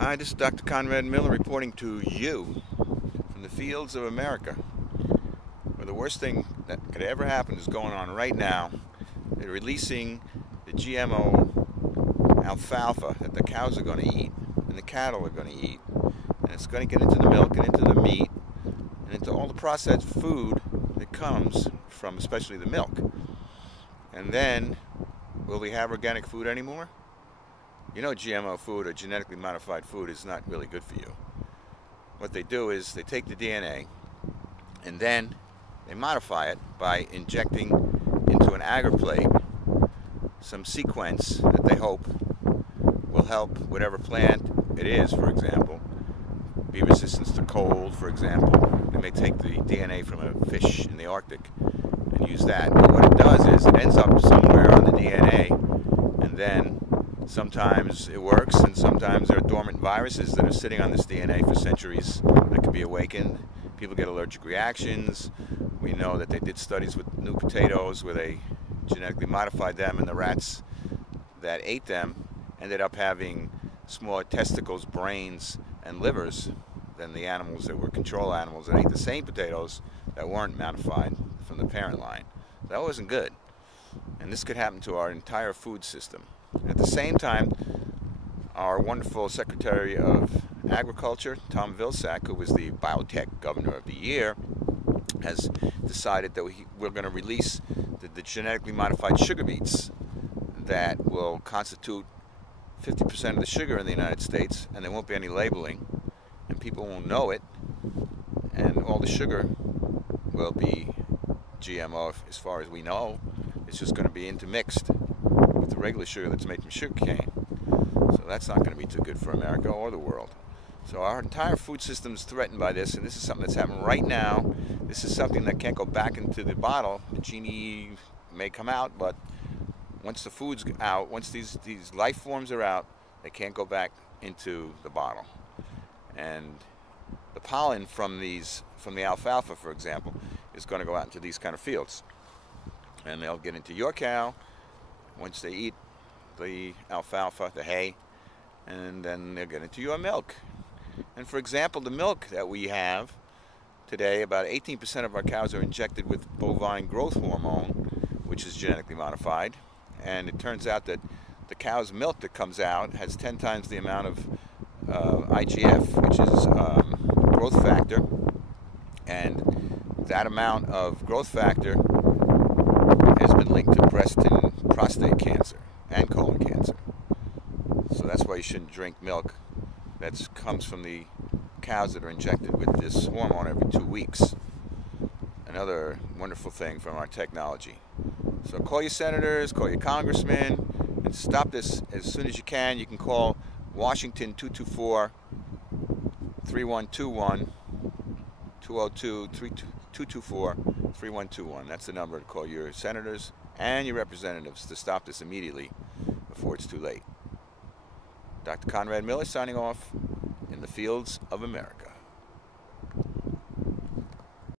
Hi, this is Dr. Conrad Miller reporting to you from the fields of America, where the worst thing that could ever happen is going on right now. They're releasing the GMO alfalfa that the cows are going to eat and the cattle are going to eat. And it's going to get into the milk and into the meat and into all the processed food that comes from especially the milk. And then, will we have organic food anymore? You know, GMO food or genetically modified food is not really good for you. What they do is they take the DNA and then they modify it by injecting into an agar plate some sequence that they hope will help whatever plant it is, for example, be resistant to cold, for example. They may take the DNA from a fish in the Arctic and use that. But what it does is it ends up somewhere on the DNA, and then sometimes it works, and sometimes there are dormant viruses that are sitting on this DNA for centuries that could be awakened. People get allergic reactions. We know that they did studies with new potatoes where they genetically modified them, and the rats that ate them ended up having smaller testicles, brains, and livers than the animals that were control animals that ate the same potatoes that weren't modified from the parent line. That wasn't good. And this could happen to our entire food system. At the same time, our wonderful Secretary of Agriculture, Tom Vilsack, who was the Biotech Governor of the Year, has decided that we're going to release the genetically modified sugar beets that will constitute 50% of the sugar in the United States, and there won't be any labeling, and people won't know it, and all the sugar will be GMO as far as we know. It's just going to be intermixed with the regular sugar that's made from sugar cane. So that's not going to be too good for America or the world. So our entire food system is threatened by this, and this is something that's happening right now. This is something that can't go back into the bottle. The genie may come out, but once the food's out, once these life forms are out, they can't go back into the bottle. And the pollen from the alfalfa, for example, is going to go out into these kind of fields. And they'll get into your cow once they eat the alfalfa, the hay, and then they'll get into your milk. And for example, the milk that we have today, about 18% of our cows are injected with bovine growth hormone, which is genetically modified. And it turns out that the cow's milk that comes out has 10 times the amount of IGF, which is growth factor. And that amount of growth factor has been linked to breast and prostate cancer and colon cancer. So that's why you shouldn't drink milk that comes from the cows that are injected with this hormone every 2 weeks. Another wonderful thing from our technology. So call your senators, call your congressmen, and stop this as soon as you can. You can call Washington 224-3121, 202-224-3121. That's the number to call your senators and your representatives to stop this immediately before it's too late. Dr. Conrad Miller signing off in the fields of America.